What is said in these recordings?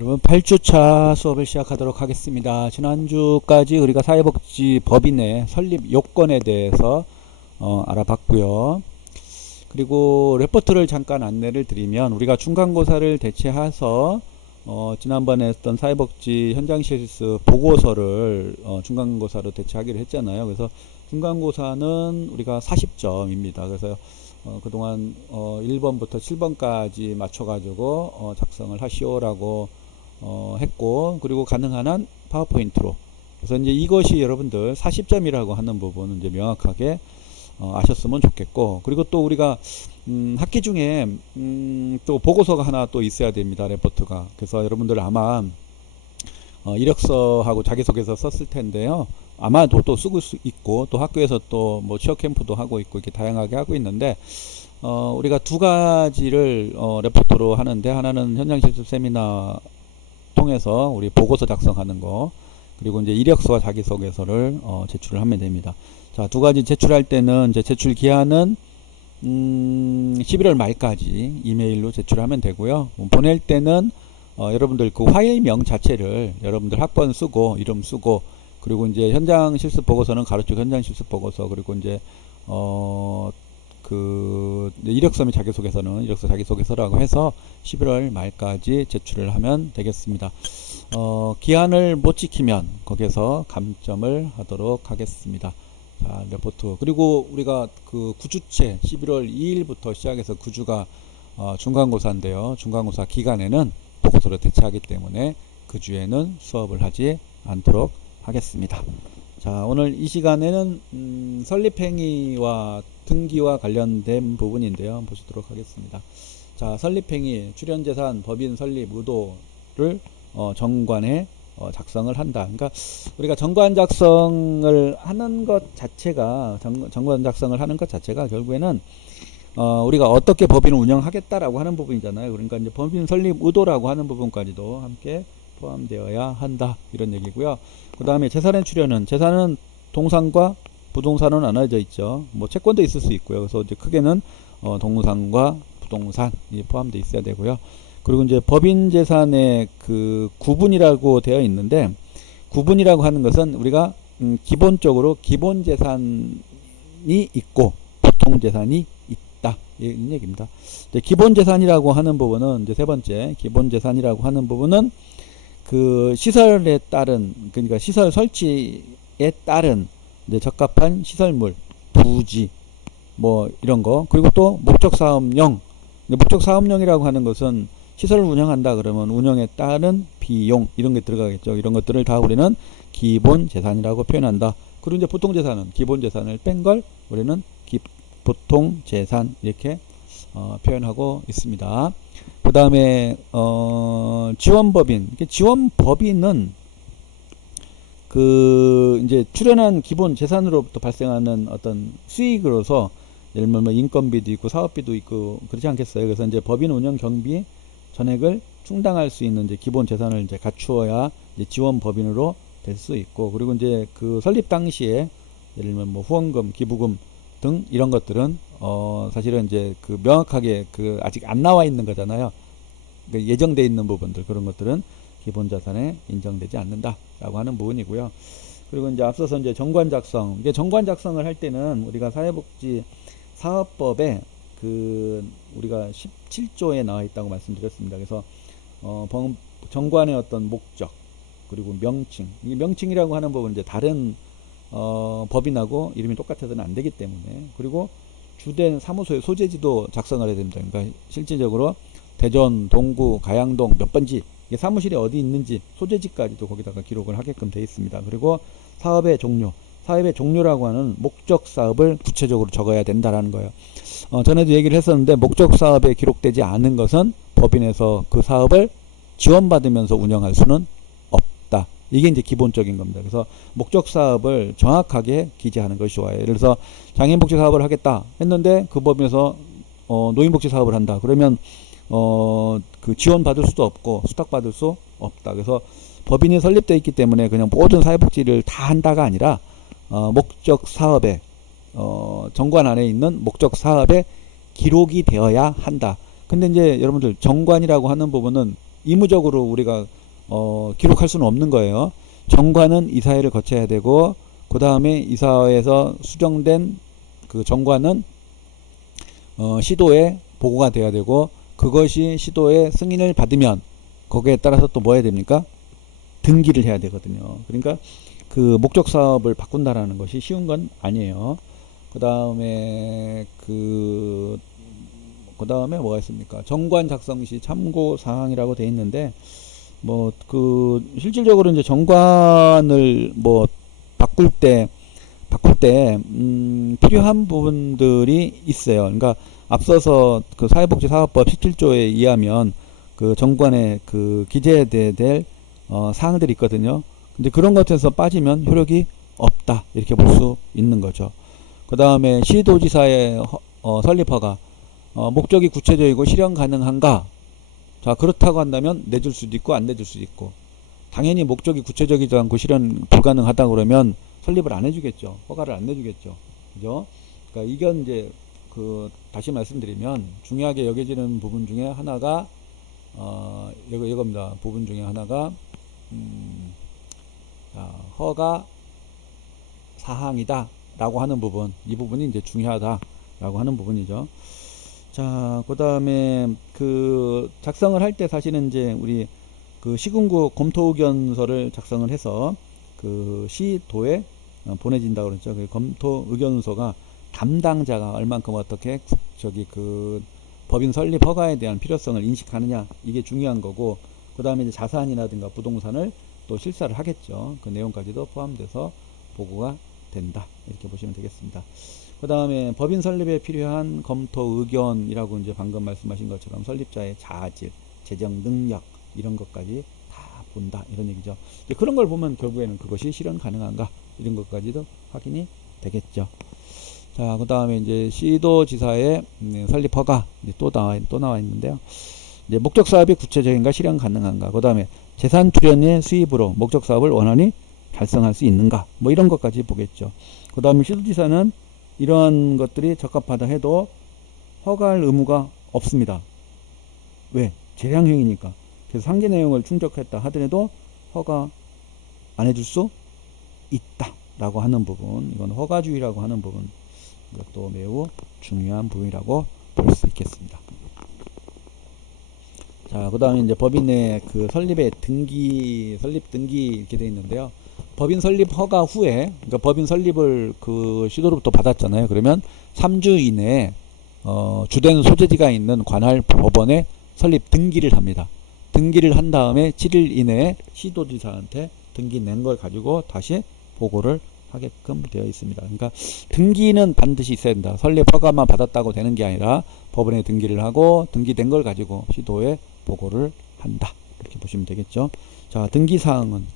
여러분 8주차 수업을 시작하도록 하겠습니다. 지난주까지 우리가 사회복지법인의 설립 요건에 대해서 알아봤고요. 그리고 레포트를 잠깐 안내를 드리면 우리가 중간고사를 대체해서 지난번에 했던 사회복지 현장실습 보고서를 중간고사로 대체하기로 했잖아요. 그래서 중간고사는 우리가 40점입니다. 그래서 그동안 1번부터 7번까지 맞춰가지고 작성을 하시오라고 했고, 그리고 가능한 한 파워포인트로. 그래서 이제 이것이 여러분들 40점이라고 하는 부분은 이제 명확하게 아셨으면 좋겠고, 그리고 또 우리가 학기 중에 또 보고서가 하나 또 있어야 됩니다. 레포트가. 그래서 여러분들 아마 이력서하고 자기소개서 썼을 텐데요. 아마도 또 쓰고 있고, 또 학교에서 또 뭐 취업 캠프도 하고 있고, 이렇게 다양하게 하고 있는데, 우리가 두 가지를 레포트로 하는데, 하나는 현장 실습 세미나 통해서 우리 보고서 작성하는 거, 그리고 이제 이력서와 자기소개서를 제출을 하면 됩니다. 자, 두 가지 제출할 때는 이제 제출 기한은 11월 말까지 이메일로 제출하면 되고요. 보낼 때는 여러분들 그 파일명 자체를 여러분들 학번 쓰고 이름 쓰고, 그리고 이제 현장 실습 보고서는 가로축 현장 실습 보고서, 그리고 이제 그 이력서 및 자기소개서는 이력서 자기소개서라고 해서 11월 말까지 제출을 하면 되겠습니다. 기한을 못 지키면 거기에서 감점을 하도록 하겠습니다. 자, 레포트. 그리고 우리가 그 9주째 11월 2일부터 시작해서 9주가 중간고사인데요. 중간고사 기간에는 보고서로 대체하기 때문에 그 주에는 수업을 하지 않도록 하겠습니다. 자, 오늘 이 시간에는 설립행위와 등기와 관련된 부분인데요. 보시도록 하겠습니다. 자, 설립행위, 출연재산, 법인 설립 의도를 정관에 작성을 한다. 그러니까 우리가 정관 작성을 하는 것 자체가 정관 작성을 하는 것 자체가 결국에는 우리가 어떻게 법인을 운영하겠다라고 하는 부분이잖아요. 그러니까 이제 법인 설립 의도라고 하는 부분까지도 함께 포함되어야 한다, 이런 얘기고요. 그 다음에 재산의 출연은, 재산은 동산과 부동산은 나눠져 있죠. 뭐 채권도 있을 수 있고요. 그래서 이제 크게는 동산과 부동산이 포함되어 있어야 되고요. 그리고 이제 법인 재산의 그 구분이라고 되어 있는데, 구분이라고 하는 것은 우리가 기본적으로 기본 재산이 있고 보통 재산이 있다, 이런 얘기입니다. 이제 기본 재산이라고 하는 부분은 이제 세 번째, 기본 재산이라고 하는 부분은 그 시설에 따른, 그러니까 시설 설치에 따른 이제 적합한 시설물, 부지, 뭐 이런 거, 그리고 또 목적 사업용. 목적 사업용이라고 하는 것은 시설을 운영한다 그러면 운영에 따른 비용, 이런 게 들어가겠죠. 이런 것들을 다 우리는 기본 재산이라고 표현한다. 그리고 이제 보통 재산은 기본 재산을 뺀 걸 우리는 보통 재산, 이렇게 표현하고 있습니다. 그 다음에 지원법인. 지원법인은 그 이제 출연한 기본 재산으로부터 발생하는 어떤 수익으로서, 예를 들면 뭐 인건비도 있고 사업비도 있고 그렇지 않겠어요. 그래서 이제 법인 운영 경비 전액을 충당할 수 있는 이제 기본 재산을 이제 갖추어야 이제 지원법인으로 될 수 있고, 그리고 이제 그 설립 당시에 예를 들면 뭐 후원금, 기부금 등 이런 것들은 사실은 이제 그 명확하게 그 아직 안 나와 있는 거잖아요. 그러니까 예정돼 있는 부분들, 그런 것들은 기본 자산에 인정되지 않는다라고 하는 부분이고요. 그리고 이제 앞서서 이제 정관 작성, 이게 정관 작성을 할 때는 우리가 사회복지 사업법에 그 우리가 17조에 나와 있다고 말씀드렸습니다. 그래서 정관의 어떤 목적, 그리고 명칭, 이 명칭이라고 하는 부분은 이제 다른 법인하고 이름이 똑같아서는 안 되기 때문에, 그리고 주된 사무소의 소재지도 작성을 해야 됩니다. 그러니까 실질적으로 대전, 동구, 가양동 몇 번지, 이게 사무실이 어디 있는지 소재지까지도 거기다가 기록을 하게끔 되어 있습니다. 그리고 사업의 종료, 사업의 종료라고 하는 목적 사업을 구체적으로 적어야 된다라는 거예요. 전에도 얘기를 했었는데, 목적 사업에 기록되지 않은 것은 법인에서 그 사업을 지원받으면서 운영할 수는 없다. 이게 이제 기본적인 겁니다. 그래서 목적 사업을 정확하게 기재하는 것이 좋아요. 예를 들어서 장애인복지 사업을 하겠다 했는데 그 법인에서 노인복지 사업을 한다. 그러면 그 지원 받을 수도 없고 수탁 받을 수 없다. 그래서 법인이 설립되어 있기 때문에 그냥 모든 사회복지를 다 한다가 아니라 목적 사업에 정관 안에 있는 목적 사업에 기록이 되어야 한다. 근데 이제 여러분들 정관이라고 하는 부분은 의무적으로 우리가 기록할 수는 없는 거예요. 정관은 이사회를 거쳐야 되고 그 다음에 이사회에서 수정된 그 정관은 시도에 보고가 돼야 되고 그것이 시도의 승인을 받으면 거기에 따라서 또 뭐 해야 됩니까? 등기를 해야 되거든요. 그러니까 그 목적 사업을 바꾼다라는 것이 쉬운 건 아니에요. 그 다음에 뭐가 있습니까? 정관 작성 시 참고 사항이라고 돼 있는데 뭐 실질적으로 이제 정관을 뭐 바꿀 때 필요한 부분들이 있어요. 그러니까 앞서서 그 사회복지사업법 17조에 의하면 그 정관에 그 기재돼야 될 사항들이 있거든요. 근데 그런 것에서 빠지면 효력이 없다 이렇게 볼 수 있는 거죠. 그 다음에 시도지사의 설립허가 목적이 구체적이고 실현 가능한가? 자, 그렇다고 한다면 내줄 수도 있고 안 내줄 수도 있고 당연히 목적이 구체적이지 않고 실현 불가능하다 그러면 설립을 안 해주겠죠. 허가를 안 내주겠죠. 그죠? 그러니까 이건 이제 다시 말씀드리면 중요하게 여겨지는 부분 중에 하나가 이겁니다. 부분 중에 하나가 허가 사항이다 라고 하는 부분, 이 부분이 이제 중요하다 라고 하는 부분이죠. 자, 그 다음에 작성을 할 때 사실은 이제 우리 시군구 검토 의견서를 작성을 해서 시도에 보내진다고 그랬죠. 그 검토 의견서가 담당자가 얼만큼 어떻게 법인 설립 허가에 대한 필요성을 인식하느냐, 이게 중요한 거고, 그 다음에 이제 자산이라든가 부동산을 또 실사를 하겠죠. 그 내용까지도 포함돼서 보고가 된다 이렇게 보시면 되겠습니다. 그 다음에 법인 설립에 필요한 검토 의견이라고 이제 방금 말씀하신 것처럼 설립자의 자질, 재정 능력 이런 것까지 다 본다 이런 얘기죠. 그런 걸 보면 결국에는 그것이 실현 가능한가 이런 것까지도 확인이 되겠죠. 자, 그 다음에 이제 시도지사의 설립 허가 또 나와 있는데요. 이제 목적 사업이 구체적인가 실현 가능한가. 그 다음에 재산 출연의 수입으로 목적 사업을 원활히 달성할 수 있는가. 뭐 이런 것까지 보겠죠. 그 다음에 시도지사는 이런 것들이 적합하다 해도 허가할 의무가 없습니다. 왜? 재량행위니까. 그래서 상계 내용을 충족했다 하더라도 허가 안 해줄 수 있다 라고 하는 부분, 이건 허가주의라고 하는 부분, 이것도 매우 중요한 부분이라고 볼 수 있겠습니다. 자, 그 다음에 이제 법인의 설립의 설립 등기 이렇게 되어 있는데요. 법인 설립 허가 후에, 그러니까 법인 설립을 시도로부터 받았잖아요. 그러면 3주 이내에 주된 소재지가 있는 관할 법원에 설립 등기를 합니다. 등기를 한 다음에 7일 이내에 시도지사한테 등기 낸 걸 가지고 다시 보고를 하게끔 되어 있습니다. 그러니까 등기는 반드시 있어야 된다. 설립 허가만 받았다고 되는 게 아니라 법원에 등기를 하고 등기된 걸 가지고 시도에 보고를 한다. 이렇게 보시면 되겠죠. 자, 등기사항은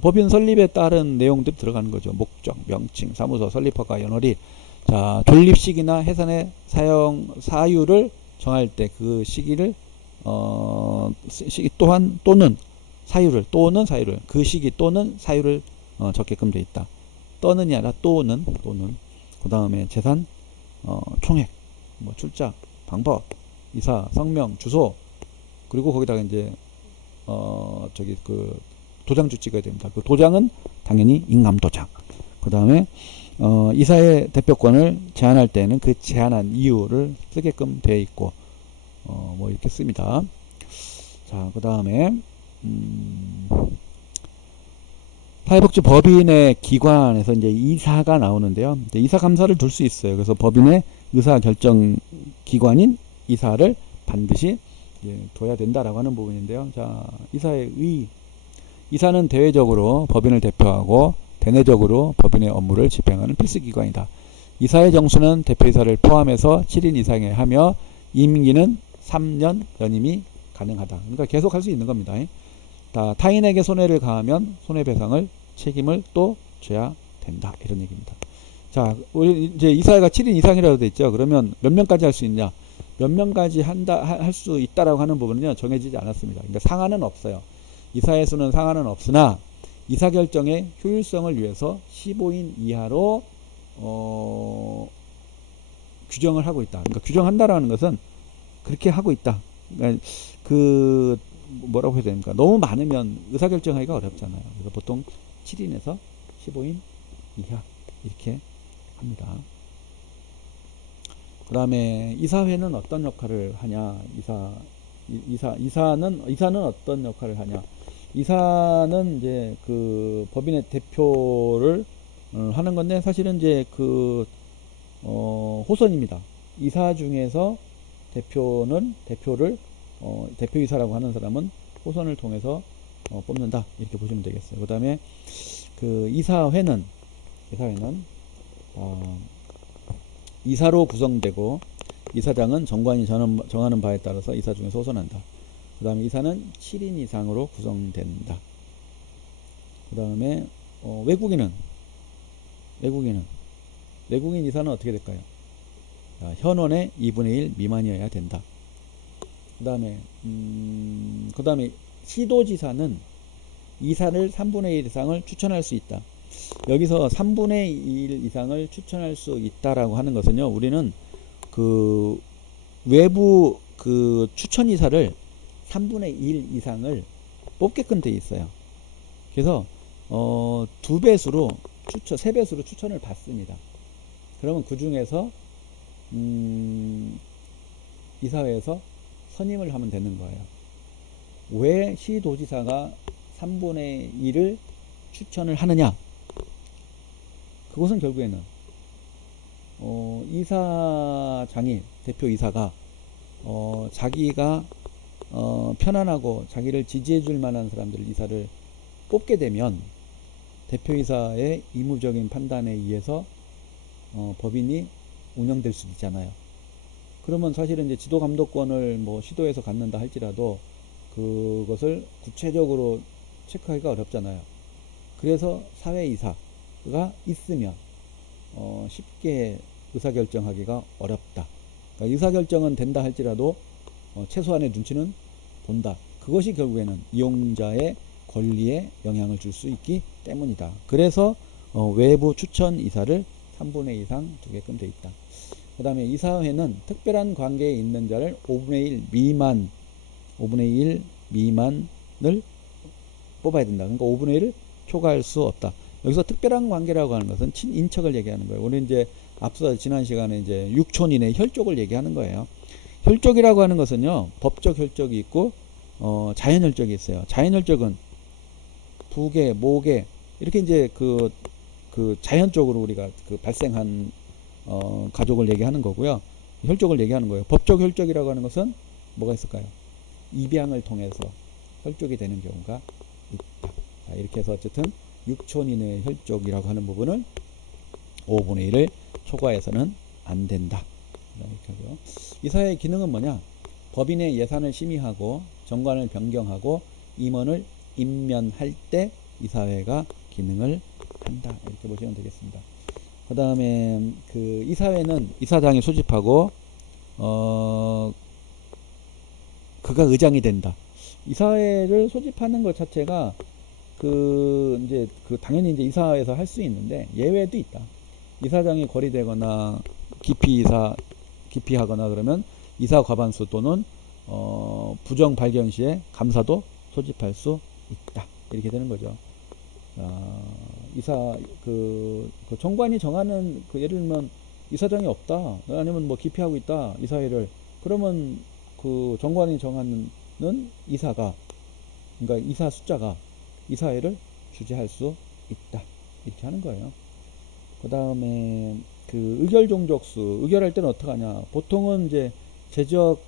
법인 설립에 따른 내용들이 들어가는 거죠. 목적, 명칭, 사무소, 설립허가, 연월일. 자, 존립 시기나 해산의 사용 사유를 정할 때 그 시기를 시기 또는 사유를 그 시기 또는 사유를 적게끔 돼 있다. 떠는이 아니라 또는 그 다음에 재산 총액, 뭐 출자 방법, 이사 성명, 주소, 그리고 거기다가 이제 도장주 찍어야 됩니다. 그 도장은 당연히 인감도장. 그 다음에 이사의 대표권을 제한할 때는 그 제한한 이유를 쓰게끔 되어 있고 뭐 이렇게 씁니다. 자, 그 다음에 사회복지법인의 기관에서 이제 이사가 나오는데요. 이제 이사 감사를 둘 수 있어요. 그래서 법인의 의사 결정 기관인 이사를 반드시 둬야 된다라고 하는 부분인데요. 자, 이사는 대외적으로 법인을 대표하고 대내적으로 법인의 업무를 집행하는 필수기관이다. 이사의 정수는 대표이사를 포함해서 7인 이상에 하며 임기는 3년 연임이 가능하다. 그러니까 계속 할 수 있는 겁니다. 타인에게 손해를 가하면 손해배상을 책임을 또 져야 된다. 이런 얘기입니다. 자, 우리 이제 이사회가 7인 이상이라고 되어 있죠. 그러면 몇 명까지 할 수 있냐? 몇 명까지 할 수 있다라고 하는 부분은요, 정해지지 않았습니다. 그러니까 상한은 없어요. 이사회 수는 상한은 없으나 이사결정의 효율성을 위해서 15인 이하로 규정을 하고 있다. 그러니까 규정한다라는 것은 그렇게 하고 있다. 그러니까 뭐라고 해야 됩니까? 너무 많으면 의사결정하기가 어렵잖아요. 그래서 보통 7인에서 15인 이하 이렇게 합니다. 그 다음에 이사회는 어떤 역할을 하냐? 이사는 어떤 역할을 하냐? 이사는 이제 그 법인의 대표를 하는 건데, 사실은 이제 그 호선입니다. 이사 중에서 대표를 대표이사라고 하는 사람은 호선을 통해서 뽑는다, 이렇게 보시면 되겠어요. 그 다음에 그 이사회는 이사로 구성되고, 이사장은 정관이 정하는 바에 따라서 이사 중에서 호선한다. 그 다음에 이사는 7인 이상으로 구성된다. 그 다음에 외국인 이사는 어떻게 될까요? 현원의 2분의 1 미만이어야 된다. 그 다음에 시도지사는 이사를 3분의 1 이상을 추천할 수 있다. 여기서 3분의 1 이상을 추천할 수 있다라고 하는 것은요, 우리는 그 외부 그 추천이사를 3분의 1 이상을 뽑게끔 돼 있어요. 그래서 2배수로 3배수로 추천을 받습니다. 그러면 그 중에서 이사회에서 선임을 하면 되는 거예요. 왜 시도지사가 3분의 1을 추천을 하느냐? 그것은 결국에는 이사장이, 대표이사가 자기가 편안하고 자기를 지지해 줄 만한 사람들, 이사를 뽑게 되면 대표이사의 의무적인 판단에 의해서 법인이 운영될 수도 있잖아요. 그러면 사실은 이제 지도 감독권을 뭐 시도에서 갖는다 할지라도 그것을 구체적으로 체크하기가 어렵잖아요. 그래서 사회이사가 있으면 쉽게 의사결정하기가 어렵다. 그러니까 의사결정은 된다 할지라도 최소한의 눈치는 본다. 그것이 결국에는 이용자의 권리에 영향을 줄 수 있기 때문이다. 그래서 외부 추천 이사를 3분의 2 이상 두게끔 돼 있다. 그 다음에 이사회는 특별한 관계에 있는 자를 5분의 1 미만을 뽑아야 된다. 그러니까 5분의 1을 초과할 수 없다. 여기서 특별한 관계라고 하는 것은 친인척을 얘기하는 거예요. 우리 이제 앞서 지난 시간에 이제 육촌인의 혈족을 얘기하는 거예요. 혈족이라고 하는 것은요, 법적 혈족이 있고 자연 혈족이 있어요. 자연 혈족은 부계, 모계 이렇게 이제 그 자연적으로 우리가 그 발생한 가족을 얘기하는 거고요. 혈족을 얘기하는 거예요. 법적 혈족이라고 하는 것은 뭐가 있을까요? 입양을 통해서 혈족이 되는 경우가 있다. 자, 이렇게 해서 어쨌든 육촌인의 혈족이라고 하는 부분을 5분의 1을 초과해서는 안 된다. 이렇게 하고요. 이사회의 기능은 뭐냐? 법인의 예산을 심의하고 정관을 변경하고 임원을 임면할 때 이사회가 기능을 한다. 이렇게 보시면 되겠습니다. 그 다음에 그 이사회는 이사장이 소집하고 그가 의장이 된다. 이사회를 소집하는 것 자체가 이제 당연히 이제 이사회에서 할 수 있는데 예외도 있다. 이사장이 거리되거나 기피하거나 그러면 이사 과반수 또는 부정 발견 시에 감사도 소집할 수 있다. 이렇게 되는 거죠. 그 정관이 정하는 예를 들면 이사장이 없다, 아니면 뭐 기피하고 있다 이사회를, 그러면 그 정관이 정하는 이사가, 그러니까 이사 숫자가 이사회를 주재할 수 있다, 이렇게 하는 거예요. 그 다음에 그 의결 종족수, 의결할 때는 어떻게 하냐? 보통은 이제 제적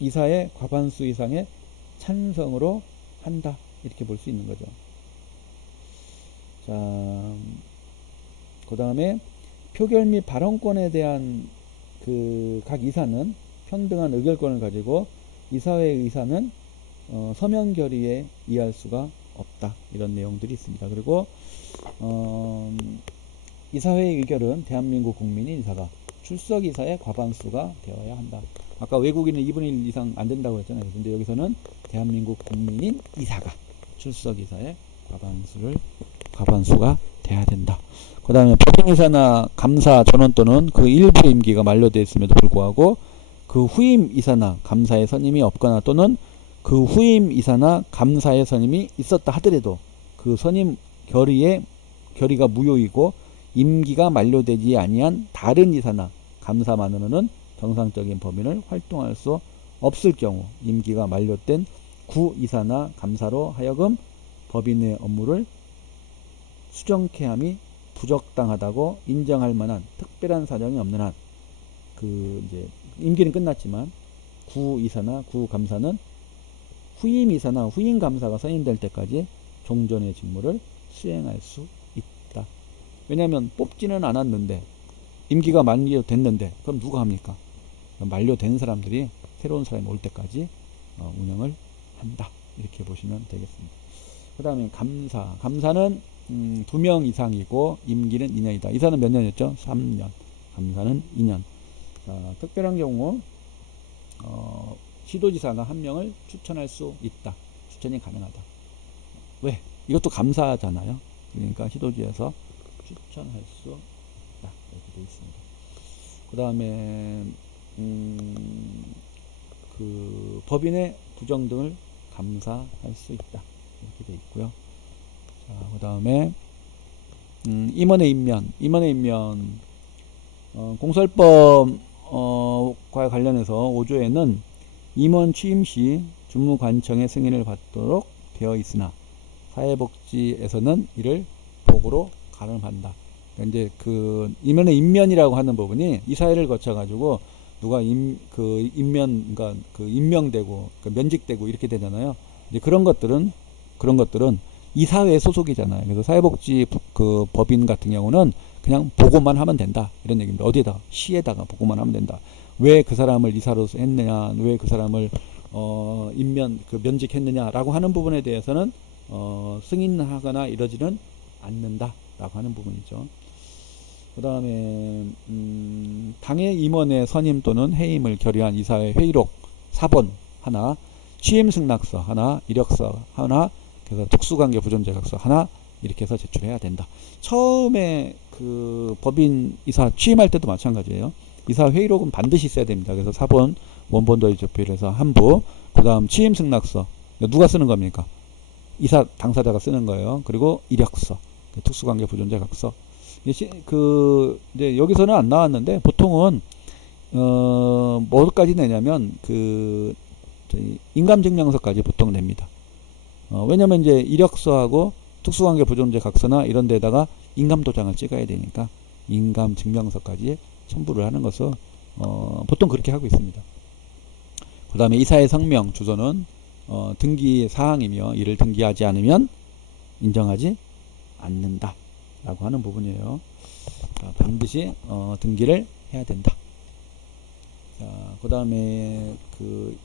이사의 과반수 이상의 찬성으로 한다, 이렇게 볼 수 있는 거죠. 자, 그 다음에 표결 및 발언권에 대한 각 이사는 평등한 의결권을 가지고 이사회의 의사는 서면 결의에 이할 수가 없다, 이런 내용들이 있습니다. 그리고 이사회의 의결은 대한민국 국민인 이사가 출석 이사의 과반수가 되어야 한다. 아까 외국인은 2분의 1 이상 안 된다고 했잖아요. 근데 여기서는 대한민국 국민인 이사가 출석 이사의 과반수가 돼야 된다. 그 다음에 법인이사나 감사 전원 또는 그 일부 임기가 만료되어 있음에도 불구하고 그 후임 이사나 감사의 선임이 없거나 또는 그 후임 이사나 감사의 선임이 있었다 하더라도 그 선임 결의가 무효이고 임기가 만료되지 아니한 다른 이사나 감사만으로는 정상적인 법인을 활동할 수 없을 경우 임기가 만료된 구이사나 감사로 하여금 법인의 업무를 수정케 함이 부적당하다고 인정할 만한 특별한 사정이 없는 한 그 이제 임기는 끝났지만 구이사나 구감사는 후임 이사나 후임 감사가 선임될 때까지 종전의 직무를 수행할 수 있다. 왜냐하면 뽑지는 않았는데 임기가 만료됐는데 그럼 누가 합니까? 만료된 사람들이 새로운 사람이 올 때까지 운영을 한다. 이렇게 보시면 되겠습니다. 그 다음에 감사는 2명 이상이고 임기는 2년이다. 이사는 몇 년이었죠? 3년. 감사는 2년. 자, 특별한 경우 시도지사가 1명을 추천할 수 있다. 추천이 가능하다. 왜? 이것도 감사잖아요. 그러니까 시도지에서 추천할 수 있다. 이렇게 되어 있습니다. 그 다음에 그 법인의 부정 등을 감사할 수 있다. 이렇게 되어 있고요. 자, 그 다음에 임원의 임면 공설법과 관련해서 5조에는 임원 취임 시 주무관청의 승인을 받도록 되어 있으나 사회복지에서는 이를 복으로 가름한다. 그러니까 이제 그 임원의 임면이라고 하는 부분이 이사회를 거쳐 가지고 누가 그러니까 그 임명되고 그 면직되고 이렇게 되잖아요. 이제 그런 것들은 이사회 소속이잖아요. 그래서 사회복지 그 법인 같은 경우는 그냥 보고만 하면 된다. 이런 얘기입니다. 어디에다가? 시에다가 보고만 하면 된다. 왜 그 사람을 이사로서 했느냐, 왜 그 사람을 면직했느냐라고 하는 부분에 대해서는 승인하거나 이러지는 않는다라고 하는 부분이죠. 그 다음에 당의 임원의 선임 또는 해임을 결의한 이사회 회의록 사본 하나, 취임승낙서 하나, 이력서 하나, 그래서 특수관계 부존재각서 하나 이렇게 해서 제출해야 된다. 처음에 그 법인 이사 취임할 때도 마찬가지예요. 이사 회의록은 반드시 있어야 됩니다. 그래서 사본, 원본도의 접표를 해서 한부, 그 다음 취임승낙서 누가 쓰는 겁니까? 이사 당사자가 쓰는 거예요. 그리고 이력서, 특수관계 부존재각서. 이제 여기서는 안 나왔는데 보통은 뭐까지 내냐면 인감증명서까지 보통 냅니다. 왜냐면 이제 이력서하고 특수관계 부존재 각서나 이런 데다가 인감도장을 찍어야 되니까 인감증명서까지 첨부를 하는 것을 보통 그렇게 하고 있습니다. 그 다음에 이사의 성명, 주소는 등기 사항이며 이를 등기하지 않으면 인정하지 않는다 라고 하는 부분이에요. 자, 반드시 등기를 해야 된다. 자, 그 다음에 그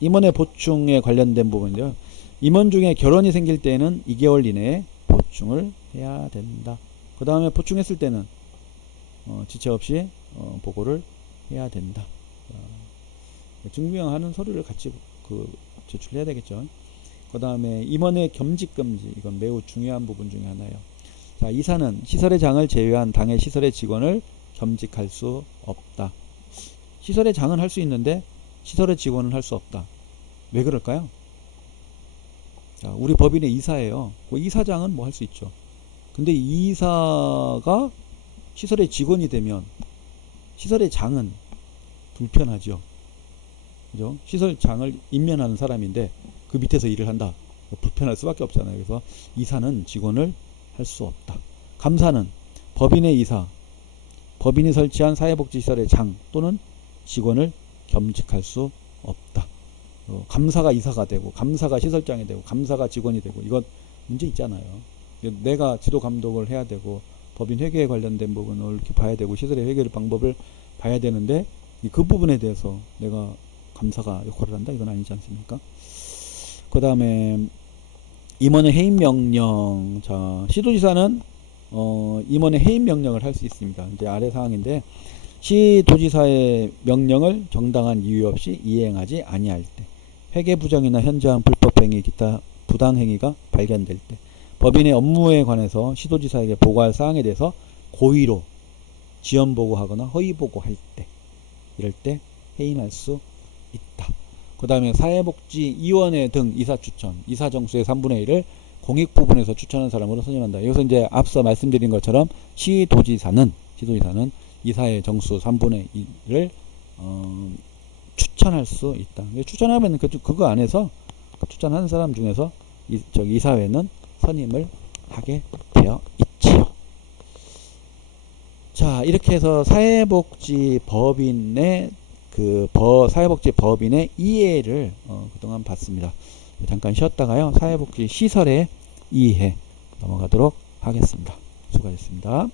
임원의 보충에 관련된 부분이죠. 임원 중에 결혼이 생길 때에는 2개월 이내에 보충을 해야 된다. 그 다음에 보충했을 때는 지체 없이 보고를 해야 된다. 증명하는 서류를 같이 제출해야 되겠죠. 그 다음에 임원의 겸직금지, 이건 매우 중요한 부분 중에 하나예요. 자, 이사는 시설의 장을 제외한 당의 시설의 직원을 겸직할 수 없다. 시설의 장은 할 수 있는데 시설의 직원은 할 수 없다. 왜 그럴까요? 자, 우리 법인의 이사예요. 그 이사장은 뭐 할 수 있죠. 근데 이사가 시설의 직원이 되면 시설의 장은 불편하죠. 그죠? 시설장을 임면하는 사람인데 그 밑에서 일을 한다. 불편할 수밖에 없잖아요. 그래서 이사는 직원을 할 수 없다. 감사는 법인의 이사, 법인이 설치한 사회복지시설의 장 또는 직원을 겸직할 수 없다. 감사가 이사가 되고 감사가 시설장이 되고 감사가 직원이 되고 이건 문제 있잖아요. 내가 지도 감독을 해야 되고 법인 회계에 관련된 부분을 이렇게 봐야 되고 시설의 회계 방법을 봐야 되는데 그 부분에 대해서 내가 감사가 역할을 한다? 이건 아니지 않습니까? 그 다음에 임원의 해임 명령. 자, 시도지사는 임원의 해임 명령을 할 수 있습니다. 이제 아래 사항인데 시도지사의 명령을 정당한 이유 없이 이행하지 아니할 때, 회계 부정이나 현저한 불법행위, 기타 부당행위가 발견될 때, 법인의 업무에 관해서 시도지사에게 보고할 사항에 대해서 고의로 지연보고하거나 허위보고할 때, 이럴 때 해임할 수 있다. 그 다음에 사회복지위원회 등 이사 추천, 이사 정수의 3분의 1을 공익 부분에서 추천한 사람으로 선임한다. 여기서 이제 앞서 말씀드린 것처럼 시도지사는 이사의 정수 3분의 1을 추천할 수 있다. 추천하면 그거 안에서 추천하는 사람 중에서 이사회는 선임을 하게 되어 있지요. 자, 이렇게 해서 사회복지법인의 사회복지법인의 이해를 그동안 봤습니다. 잠깐 쉬었다가요. 사회복지 시설의 이해 넘어가도록 하겠습니다. 수고하셨습니다.